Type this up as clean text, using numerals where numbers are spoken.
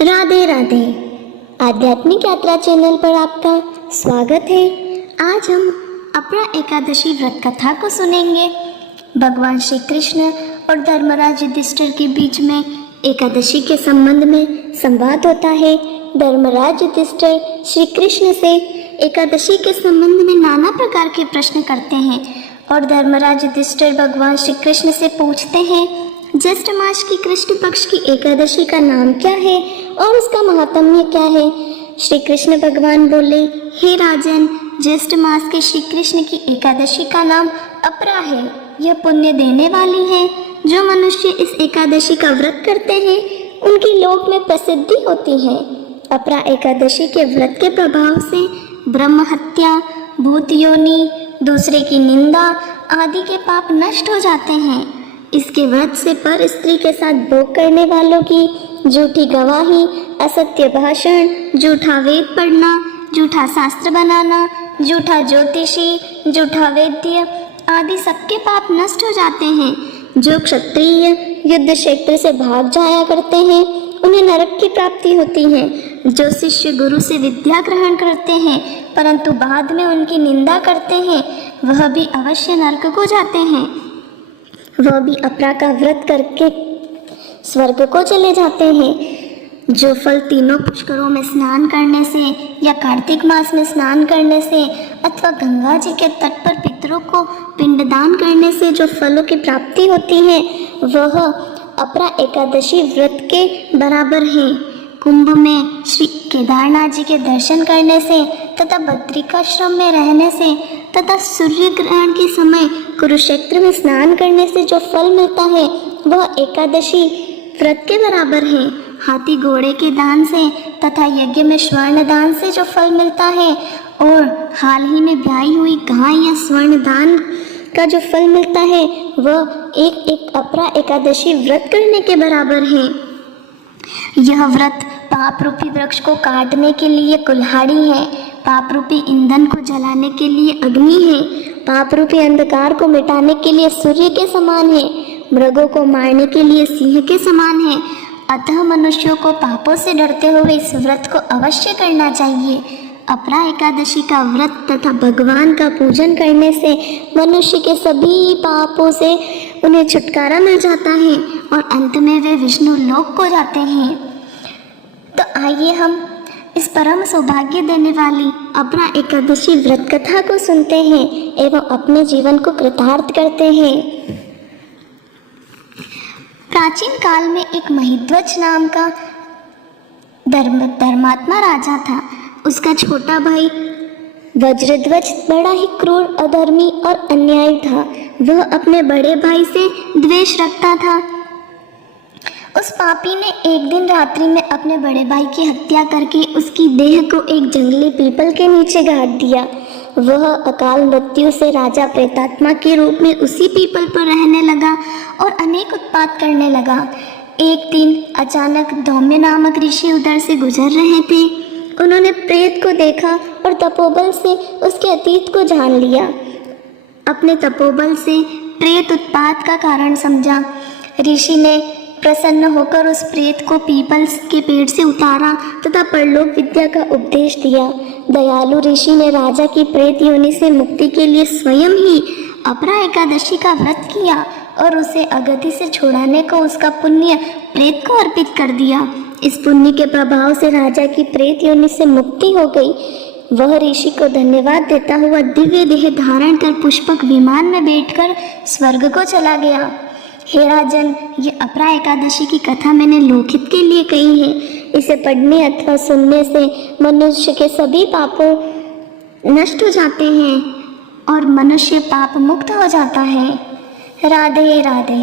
राधे राधे। आध्यात्मिक यात्रा चैनल पर आपका स्वागत है। आज हम अपना एकादशी व्रत कथा को सुनेंगे। भगवान श्री कृष्ण और धर्मराज युधिष्ठिर के बीच में एकादशी के संबंध में संवाद होता है। धर्मराज युधिष्ठिर श्री कृष्ण से एकादशी के संबंध में नाना प्रकार के प्रश्न करते हैं और धर्मराज युधिष्ठिर भगवान श्री कृष्ण से पूछते हैं, ज्येष्ठ मास की कृष्ण पक्ष की एकादशी का नाम क्या है और उसका महात्म्य क्या है। श्री कृष्ण भगवान बोले, हे राजन, ज्येष्ठ मास के श्री कृष्ण की एकादशी का नाम अपरा है। यह पुण्य देने वाली है। जो मनुष्य इस एकादशी का व्रत करते हैं उनकी लोक में प्रसिद्धि होती है। अपरा एकादशी के व्रत के प्रभाव से ब्रह्म हत्या, भूत योनि, दूसरे की निंदा आदि के पाप नष्ट हो जाते हैं। इसके व्रत से पर स्त्री के साथ भोग करने वालों की झूठी गवाही, असत्य भाषण, झूठा वेद पढ़ना, झूठा शास्त्र बनाना, झूठा ज्योतिषी, झूठा वैद्य आदि सबके पाप नष्ट हो जाते हैं। जो क्षत्रिय युद्ध क्षेत्र से भाग जाया करते हैं उन्हें नरक की प्राप्ति होती है। जो शिष्य गुरु से विद्या ग्रहण करते हैं परंतु बाद में उनकी निंदा करते हैं वह भी अवश्य नरक को जाते हैं। वह भी अपरा का व्रत करके स्वर्ग को चले जाते हैं। जो फल तीनों पुष्करों में स्नान करने से या कार्तिक मास में स्नान करने से अथवा गंगा जी के तट पर पितरों को पिंडदान करने से जो फलों की प्राप्ति होती है वह अपरा एकादशी व्रत के बराबर है। कुंभ में श्री केदारनाथ जी के दर्शन करने से तथा बद्रिकाश्रम में रहने से तथा सूर्य ग्रहण के समय कुरुक्षेत्र में स्नान करने से जो फल मिलता है वह एकादशी व्रत के बराबर है। हाथी घोड़े के दान से तथा यज्ञ में स्वर्ण दान से जो फल मिलता है और हाल ही में ब्याई हुई गाय या स्वर्ण दान का जो फल मिलता है वह एक अपरा एकादशी व्रत करने के बराबर है। यह व्रत पाप रूपी वृक्ष को काटने के लिए कुल्हाड़ी है, पाप रूपी ईंधन को जलाने के लिए अग्नि है, पाप रूपी अंधकार को मिटाने के लिए सूर्य के समान है, मृगों को मारने के लिए सिंह के समान है। अतः मनुष्यों को पापों से डरते हुए इस व्रत को अवश्य करना चाहिए। अपरा एकादशी का व्रत तथा भगवान का पूजन करने से मनुष्य के सभी पापों से उन्हें छुटकारा मिल जाता है और अंत में वे विष्णु लोक को जाते हैं। तो आइए हम इस परम सौभाग्य देने वाली अपरा एकादशी व्रत कथा को सुनते हैं एवं अपने जीवन को कृतार्थ करते हैं। प्राचीन काल में एक महिध्वज नाम का धर्मात्मा राजा था। उसका छोटा भाई वज्रध्वज बड़ा ही क्रूर, अधर्मी और अन्यायी था। वह अपने बड़े भाई से द्वेष रखता था। उस पापी ने एक दिन रात्रि में अपने बड़े भाई की हत्या करके उसकी देह को एक जंगली पीपल के नीचे गाड़ दिया। वह अकाल मृत्यु से राजा प्रेतात्मा के रूप में उसी पीपल पर रहने लगा और अनेक उत्पात करने लगा। एक दिन अचानक धौम्य नामक ऋषि उधर से गुजर रहे थे। उन्होंने प्रेत को देखा और तपोबल से उसके अतीत को जान लिया। अपने तपोबल से प्रेत उत्पात का कारण समझा। ऋषि ने प्रसन्न होकर उस प्रेत को पीपल के पेड़ से उतारा तथा परलोक विद्या का उपदेश दिया। दयालु ऋषि ने राजा की प्रेत योनि से मुक्ति के लिए स्वयं ही अपरा एकादशी का व्रत किया और उसे अगति से छुड़ाने को उसका पुण्य प्रेत को अर्पित कर दिया। इस पुण्य के प्रभाव से राजा की प्रेत योनि से मुक्ति हो गई। वह ऋषि को धन्यवाद देता हुआ दिव्य देह धारण कर पुष्पक विमान में बैठकर स्वर्ग को चला गया। हे राजन, ये अपरा एकादशी की कथा मैंने लोकहित के लिए कही है। इसे पढ़ने अथवा सुनने से मनुष्य के सभी पापों नष्ट हो जाते हैं और मनुष्य पाप मुक्त हो जाता है। राधे राधे।